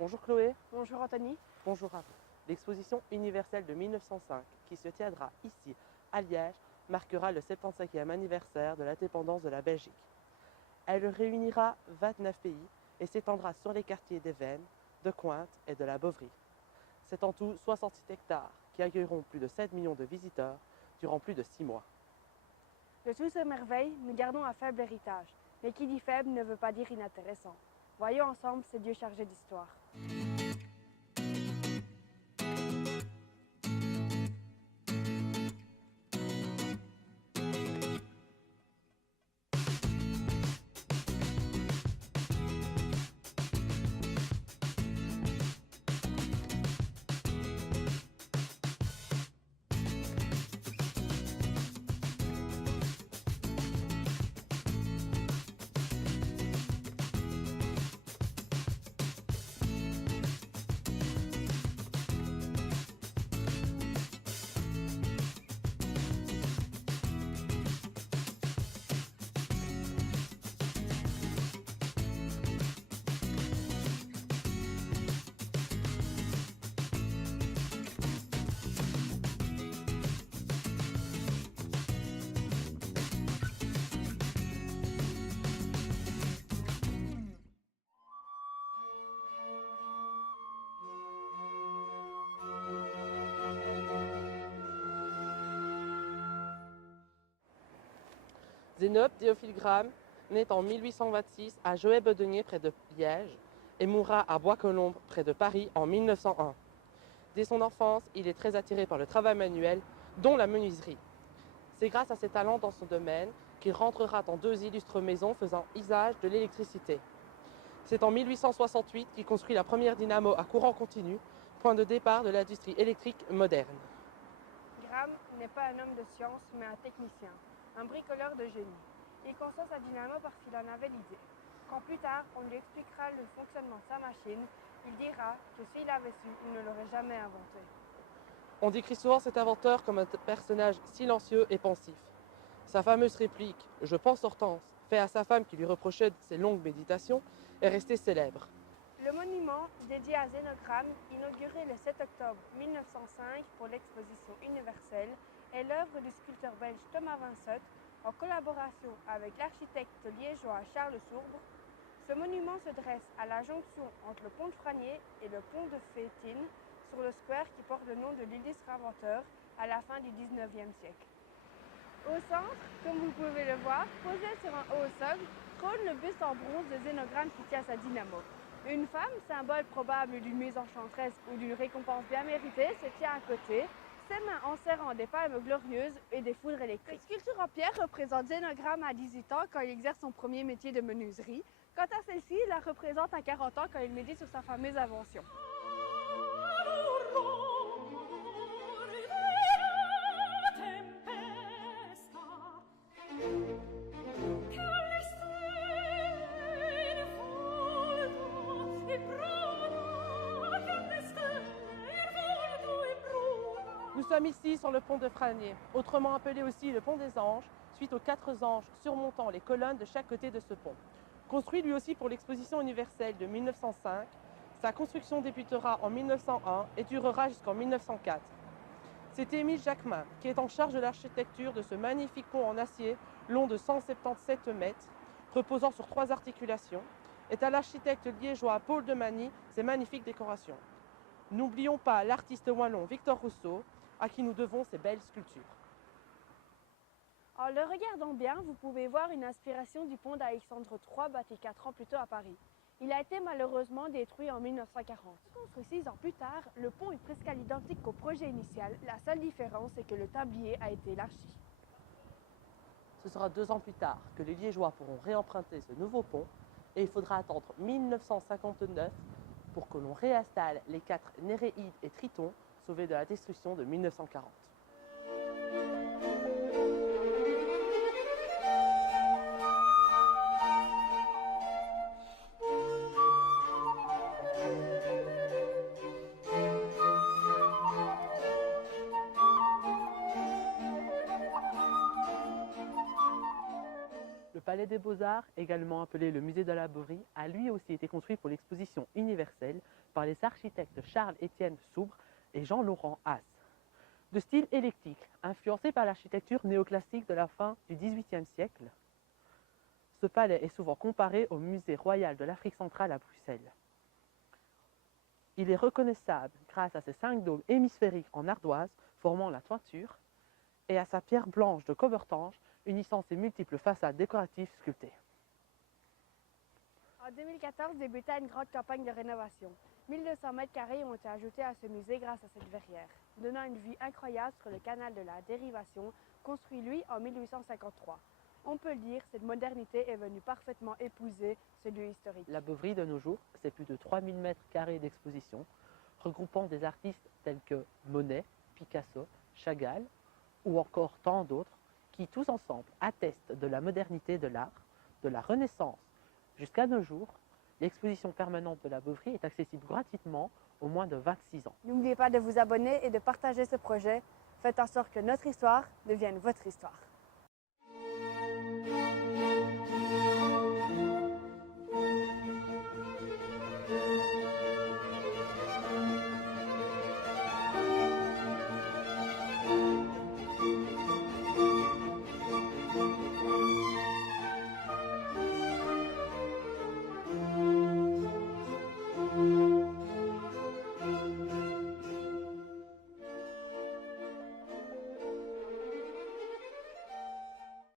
Bonjour Chloé. Bonjour Anthony. Bonjour à vous. L'exposition universelle de 1905, qui se tiendra ici, à Liège, marquera le 75e anniversaire de l'indépendance de la Belgique. Elle réunira 29 pays et s'étendra sur les quartiers d'Évennes, de Cointe et de la Beauvrie. C'est en tout 68 hectares qui accueilleront plus de 7 millions de visiteurs durant plus de 6 mois. De toutes ces merveilles, nous gardons un faible héritage. Mais qui dit faible ne veut pas dire inintéressant. Voyons ensemble ces lieux chargés d'histoire. Zénobe Théophile Graham naît en 1826 à Joët-Bedenier près de Liège et mourra à Bois-Colombes près de Paris en 1901. Dès son enfance, il est très attiré par le travail manuel, dont la menuiserie. C'est grâce à ses talents dans son domaine qu'il rentrera dans 2 illustres maisons faisant usage de l'électricité. C'est en 1868 qu'il construit la première dynamo à courant continu, point de départ de l'industrie électrique moderne. Graham n'est pas un homme de science, mais un technicien, un bricoleur de génie. Il conçoit sa dynamo parce qu'il en avait l'idée. Quand plus tard, on lui expliquera le fonctionnement de sa machine, il dira que s'il avait su, il ne l'aurait jamais inventé. On décrit souvent cet inventeur comme un personnage silencieux et pensif. Sa fameuse réplique « Je pense Hortense » faite à sa femme qui lui reprochait ses longues méditations est restée célèbre. Le monument dédié à Zénogramme, inauguré le 7 octobre 1905 pour l'exposition universelle, est l'œuvre du sculpteur belge Thomas Vincent en collaboration avec l'architecte liégeois Charles Sourbre. Ce monument se dresse à la jonction entre le pont de Franier et le pont de Fétine, sur le square qui porte le nom de l'illustre inventeur à la fin du 19e siècle. Au centre, comme vous pouvez le voir, posé sur un haut socle, trône le buste en bronze de Zénogramme qui tient sa dynamo. Une femme, symbole probable d'une mise enchanteresse ou d'une récompense bien méritée, se tient à côté, ses mains enserrant des palmes glorieuses et des foudres électriques. Cette sculpture en pierre représente Zénogramme à 18 ans quand il exerce son premier métier de menuiserie. Quant à celle-ci, il la représente à 40 ans quand il médite sur sa fameuse invention. Nous sommes ici sur le pont de Franier, autrement appelé aussi le pont des Anges, suite aux 4 anges surmontant les colonnes de chaque côté de ce pont. Construit lui aussi pour l'exposition universelle de 1905, sa construction débutera en 1901 et durera jusqu'en 1904. C'est Émile Jacquemin qui est en charge de l'architecture de ce magnifique pont en acier long de 177 mètres, reposant sur 3 articulations, et à l'architecte liégeois Paul de Many ces magnifiques décorations. N'oublions pas l'artiste wallon Victor Rousseau, à qui nous devons ces belles sculptures. En le regardant bien, vous pouvez voir une inspiration du pont d'Alexandre III bâti 4 ans plus tôt à Paris. Il a été malheureusement détruit en 1940. Construit 6 ans plus tard, le pont est presque à l'identique qu'au projet initial. La seule différence est que le tablier a été élargi. Ce sera 2 ans plus tard que les Liégeois pourront réemprunter ce nouveau pont et il faudra attendre 1959 pour que l'on réinstalle les 4 Néréides et Tritons sauvés de la destruction de 1940. Le Palais des Beaux-Arts, également appelé le Musée de la Bovary, a lui aussi été construit pour l'exposition universelle par les architectes Charles-Étienne Soubre et Jean-Laurent Haas. De style éclectique, influencé par l'architecture néoclassique de la fin du XVIIIe siècle, ce palais est souvent comparé au Musée royal de l'Afrique centrale à Bruxelles. Il est reconnaissable grâce à ses 5 dômes hémisphériques en ardoise formant la toiture et à sa pierre blanche de Cobertange unissant ses multiples façades décoratives sculptées. En 2014 débuta une grande campagne de rénovation. 1200 mètres carrés ont été ajoutés à ce musée grâce à cette verrière, donnant une vue incroyable sur le canal de la Dérivation, construit lui en 1853. On peut le dire, cette modernité est venue parfaitement épouser ce lieu historique. La Bovary de nos jours, c'est plus de 3000 mètres carrés d'exposition, regroupant des artistes tels que Monet, Picasso, Chagall ou encore tant d'autres, qui tous ensemble attestent de la modernité de l'art, de la Renaissance jusqu'à nos jours. L'exposition permanente de la Bovary est accessible gratuitement aux moins de 26 ans. N'oubliez pas de vous abonner et de partager ce projet. Faites en sorte que notre histoire devienne votre histoire.